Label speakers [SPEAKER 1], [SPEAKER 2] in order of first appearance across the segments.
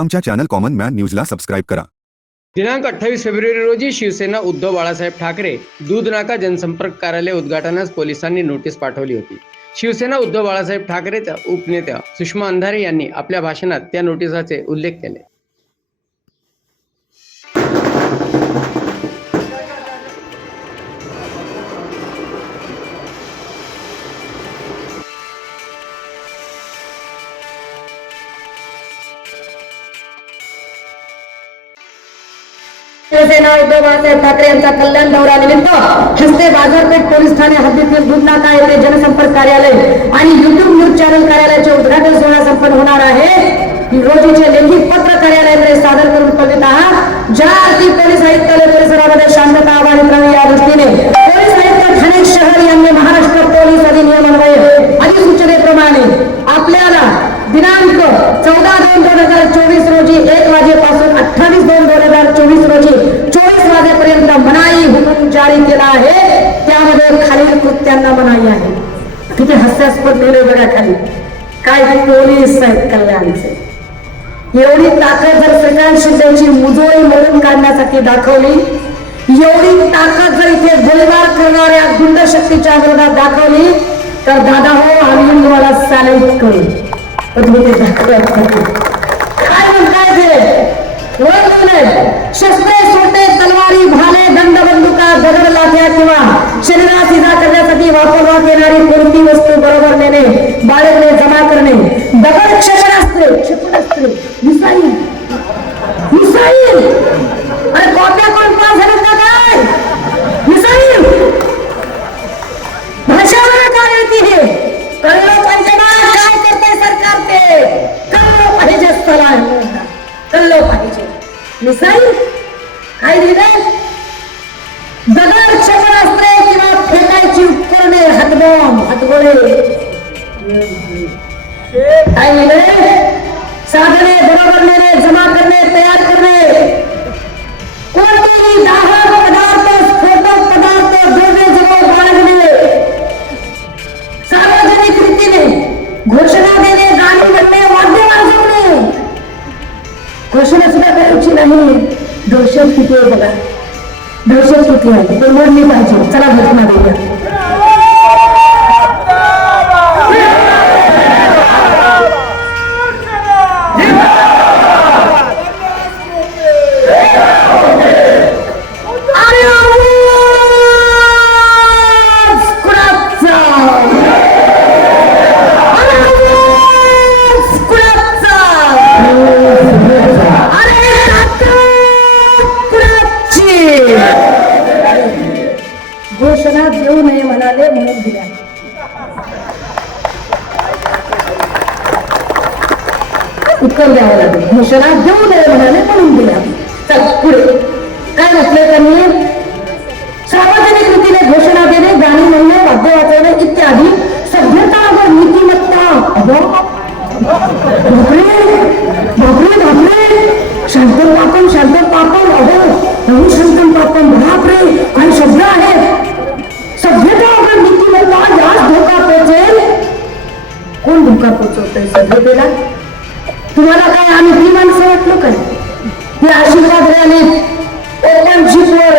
[SPEAKER 1] आमच्या channel common man न्यूजला subscribe करा.
[SPEAKER 2] दिनांक अठ्ठावीस फेब्रुवारी रोजी शिवसेना उद्धव बाळासाहेब ठाकरे दूध नाका जनसंपर्क कार्यालय उद्घाटनास पोलिसांनी नोटीस पाठवली होती. शिवसेना उद्धव बाळासाहेब ठाकरेच्या उपनेत्या सुषमा अंधारे यांनी आपल्या भाषणात त्या नोटिसाचे उल्लेख केले.
[SPEAKER 3] शिवसेना उद्धव बाळासाहेब ठाकरे यांचा कल्याण दौऱ्यानिमित्त हस्ते बाजारपेठ पोलीस ठाणे हद्दीतील दुधनाका येथे जनसंपर्क कार्यालय आणि युट्यूब न्यूज चॅनल कार्यालयाचे उद्घाटन सोहळा संपन्न होणार आहे. रोजीचे लेखी पत्र कार्यालयाकडे सादर करून कळवित आहात. ज्या अर्थी पोलीस आयुक्तालय परिसरामध्ये शांतता आवाहित राहावी या दृष्टीने निर्माण केला आहे त्यामध्ये खालील कृत्यांना मनाई आहे. किती हास्यास्पद लिहिले बघा खाली. काय पोलीस आहेत कल्याणचे. एवढी ताकद जर श्रीकांत शिंदेची मुजोळी मोडून काढण्यासाठी दाखवली एवढी ताकद जर इथे गोळीबार करणाऱ्या गुंड शक्तीच्या विरोधात दाखवली तर दादा हो आम्ही तुम्हाला सॅलेट करू. पण तुम्ही ते दाखवत काय म्हणताय ते? शस्त्र दगड किंवा शरीरास इजा करण्यासाठी वापरण्यात येणारी कोणती वस्तू बरोबर नेणे बाळगणे जमा करणे दगड हातगोळे काय दिले साधने बरोबर नेणे जमा करणे तयार करणे कोणतेही दाहक पदार्थ स्फोटक पदार्थ जवळ बाळगणे सार्वजनिक रीतीने घोषणा देणे गाणी म्हणणे वाद्य वाजवणे घोषणा सुद्धा करायची नाही दहशत किती आहे बघा दहशत किती आहे ते मोडली पाहिजे चला घोषणा देऊया उत्तर द्यावं लागेल. घोषणा देऊ नये म्हणाले म्हणून दिल्या चल पुढे. काय त्यांनी? सार्वजनिक रीतीने घोषणा देणे गाणी म्हणणे वाद्य वाजवणे इत्यादी. सभ्यता व नीतिमत्ता. अगं, शांतन पापन शांतन पापन अहो अहो शांतन पापन बापरे. काही शब्द आहेत. धोका पोचवतोय सभेला तुम्हाला काय आम्ही ती माणसं वाटलो काय हे आशीर्वाद रॅली ओपन जीपवर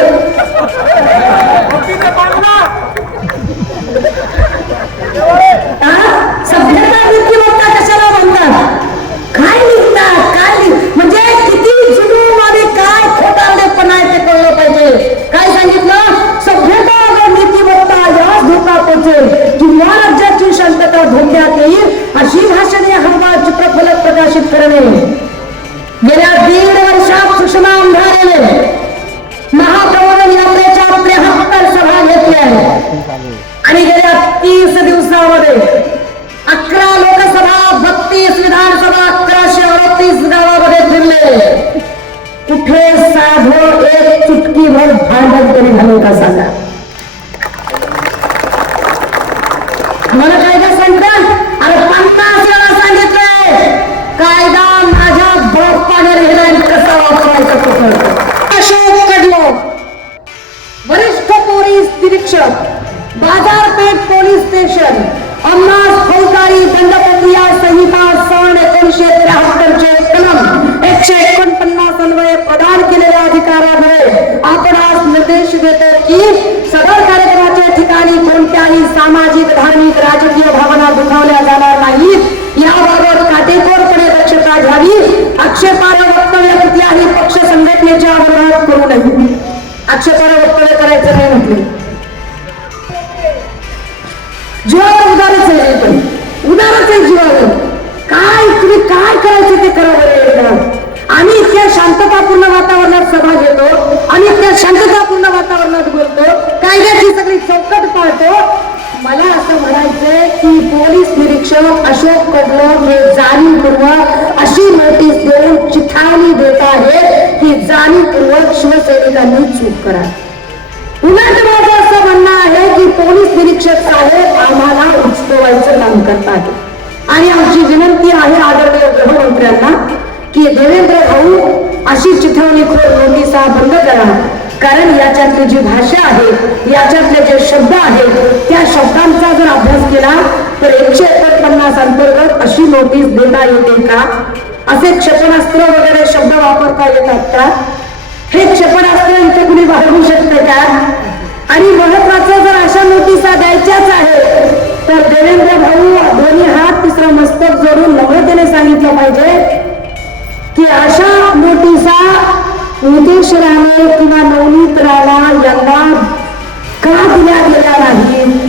[SPEAKER 3] कुठे साधो एक चुटकीभर भांडण तरी घालून का सांगा? धार्मिक राजकीय भावना दुखावल्या जाणार नाहीत. याबाबत काटेकोरपणे दक्षता घ्यावी. आक्षेपार्ह वक्तव्य कुठल्याही पक्ष संघटनेच्या विरोधात करू नये. आक्षेपार्ह वक्तव्य करायचं नाही म्हटले. जीवावर उदारच आहे पण. उदारच आहे जीवावर. काय तुम्ही काय करायचं ते करावं आम्ही इतक्या शांततापूर्ण वातावरणात सभा घेतो. आणि इतक्या शांततापूर्ण अशोक कडलर हे जाणीवपूर्वक अशी नोटीस देऊन चिथावणी देत आहेत. की जाणीवपूर्वक शिवसैनिकांनी चूक करा. उलट माझं असं म्हणणं आहे की पोलीस निरीक्षक साहेब आम्हाला उचलवायचं काम करतात. आणि आमची विनंती आहे आदरणीय गृहमंत्र्यांना की देवेंद्र भाऊ अशी चिथवणीखोर नोटिसा बंद करा. कारण याच्यातली जी भाषा आहे याच्यातले जे शब्द आहेत त्या शब्दांचा जर अभ्यास केला तर एकशे एकोणपन्नास अंतर्गत अशी नोटीस देता येते का? असे क्षेपणास्त्र वगैरे शब्द वापरता येतात का? हे क्षेपणास्त्र इथे कुणी वापरू शकते का? आणि महत्वाचं जर अशा नोटिसा द्यायच्याच आहे तर देवेंद्र भाऊ दोन्ही हात तिसरा मस्तक जोडून नम्रतेने सांगितलं पाहिजे की अशा नोटिसा नितीश राणे किंवा नवनीत राणा यांना का दिल्या गेल्या नाहीत?